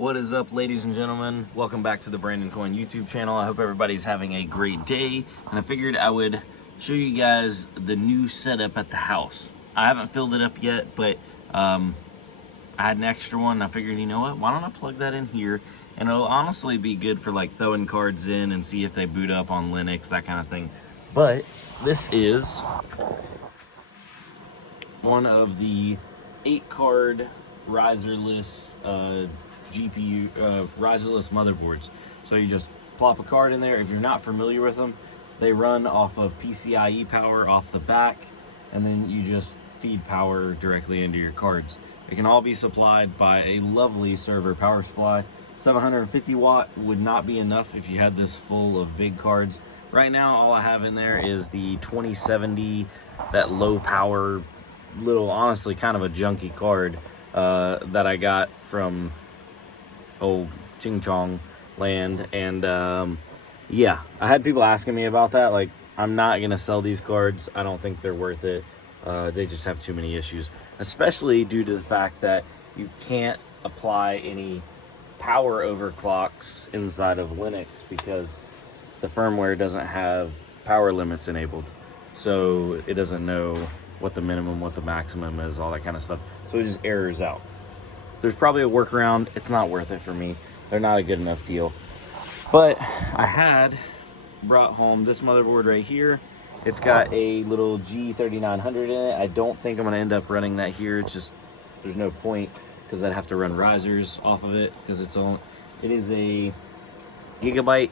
What is up, ladies and gentlemen? Welcome back to the Brandon Coin YouTube channel. I hope everybody's having a great day, and I figured I would show you guys the new setup at the house. I haven't filled it up yet, but I had an extra one, and I figured, you know what, why don't I plug that in here, and it'll honestly be good for like throwing cards in and see if they boot up on Linux, that kind of thing. But this is one of the 8-card Riserless GPU Riserless motherboards. So you just plop a card in there. If you're not familiar with them, they run off of PCIe power off the back, and then you just feed power directly into your cards. It can all be supplied by a lovely server power supply. 750 watt would not be enough if you had this full of big cards. Right now, all I have in there is the 2070, that low power, little, honestly, kind of a junky card that I got from old Ching Chong land. And yeah, I had people asking me about that. Like, I'm not gonna sell these cards. I don't think they're worth it. They just have too many issues, especially due to the fact that you can't apply any power overclocks inside of Linux because the firmware doesn't have power limits enabled, so it doesn't know what the minimum, what the maximum is, all that kind of stuff. So it just errors out. There's probably a workaround. It's not worth it for me. They're not a good enough deal. But I had brought home this motherboard right here. It's got a little G3900 in it. I don't think I'm gonna end up running that here. It's just, there's no point because I'd have to run risers off of it because it is a Gigabyte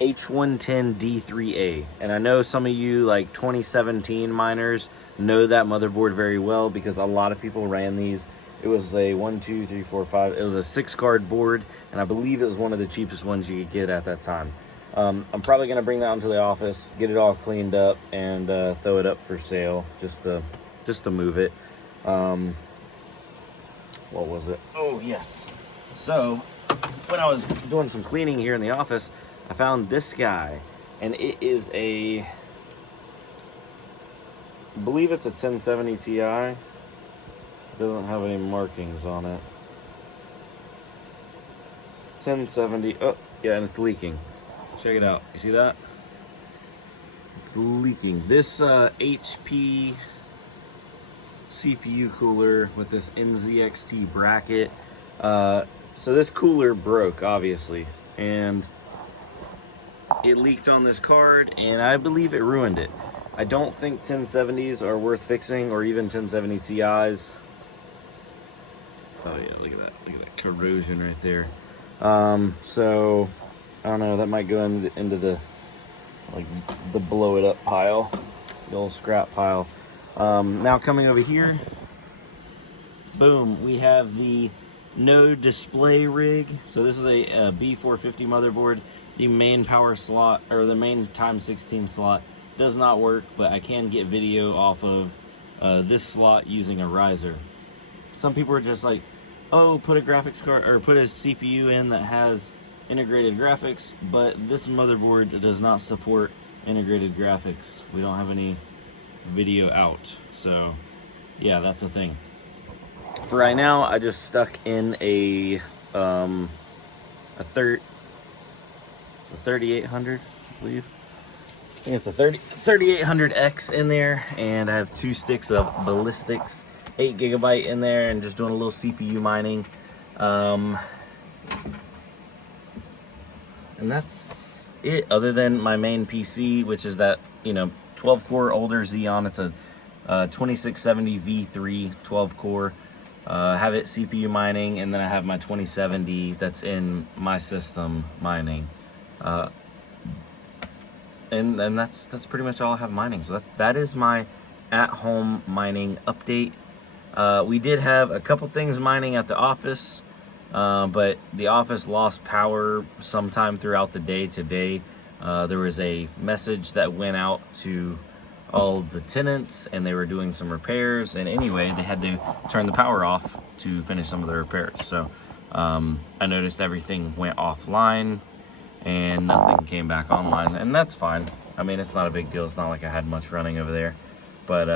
H110D3A, and I know some of you like 2017 miners know that motherboard very well because a lot of people ran these. It was a 5. It was a 6-card board, and I believe it was one of the cheapest ones you could get at that time. I'm probably gonna bring that into the office, get it all cleaned up, and throw it up for sale just to move it. What was it? Oh yes. So when I was doing some cleaning here in the office, I found this guy, and it is I believe it's a 1070 Ti. It doesn't have any markings on it. 1070, oh yeah, and it's leaking. Check it out, you see that? It's leaking. This HP CPU cooler with this NZXT bracket. So this cooler broke, obviously, and it leaked on this card, and I believe it ruined it. I don't think 1070s are worth fixing, or even 1070 Ti's. Oh yeah, look at that corrosion right there. So I don't know, that might go into the blow it up pile, the old scrap pile. Now coming over here, boom, we have the no display rig. So this is a B450 motherboard. The main power slot, or the main x16 slot, does not work, but I can get video off of this slot using a riser. Some people are just like, oh, put a graphics card or put a CPU in that has integrated graphics, but this motherboard does not support integrated graphics. We don't have any video out, so yeah, that's a thing. For right now, I just stuck in a 3800, I believe. I think it's a 3800X in there, and I have 2 sticks of ballistics, 8 GB in there, and just doing a little CPU mining. And that's it, other than my main PC, which is that, 12-core older Xeon. It's a 2670 V3 12-core. I have it CPU mining, and then I have my 2070 that's in my system mining. And that's pretty much all I have mining. So that is my at-home mining update. We did have a couple things mining at the office, but the office lost power sometime throughout the day today. There was a message that went out to all the tenants, and they were doing some repairs, and anyway, they had to turn the power off to finish some of the repairs. So I noticed everything went offline and nothing came back online, and that's fine. I mean, it's not a big deal. It's not like I had much running over there, but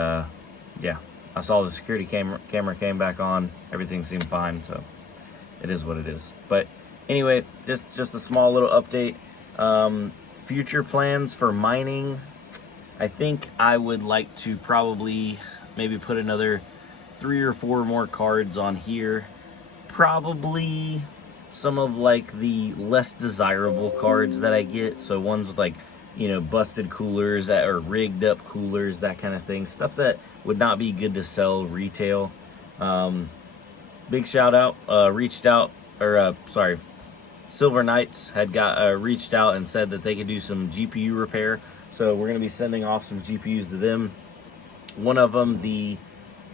yeah, I saw the security camera came back on. Everything seemed fine, so it is what it is. But anyway, just a small little update. Future plans for mining. I think I would like to probably maybe put another 3 or 4 more cards on here. Probably some of like the less desirable cards that I get. So ones with like, you know, busted coolers or rigged up coolers, that kind of thing. Stuff that would not be good to sell retail. Big shout out, Silver Knights had reached out and said that they could do some GPU repair. So we're going to be sending off some GPUs to them. One of them, the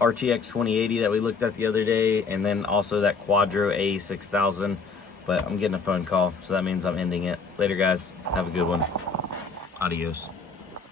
RTX 2080 that we looked at the other day, and then also that Quadro A6000. But I'm getting a phone call, so that means I'm ending it. Later, guys. Have a good one. Adios.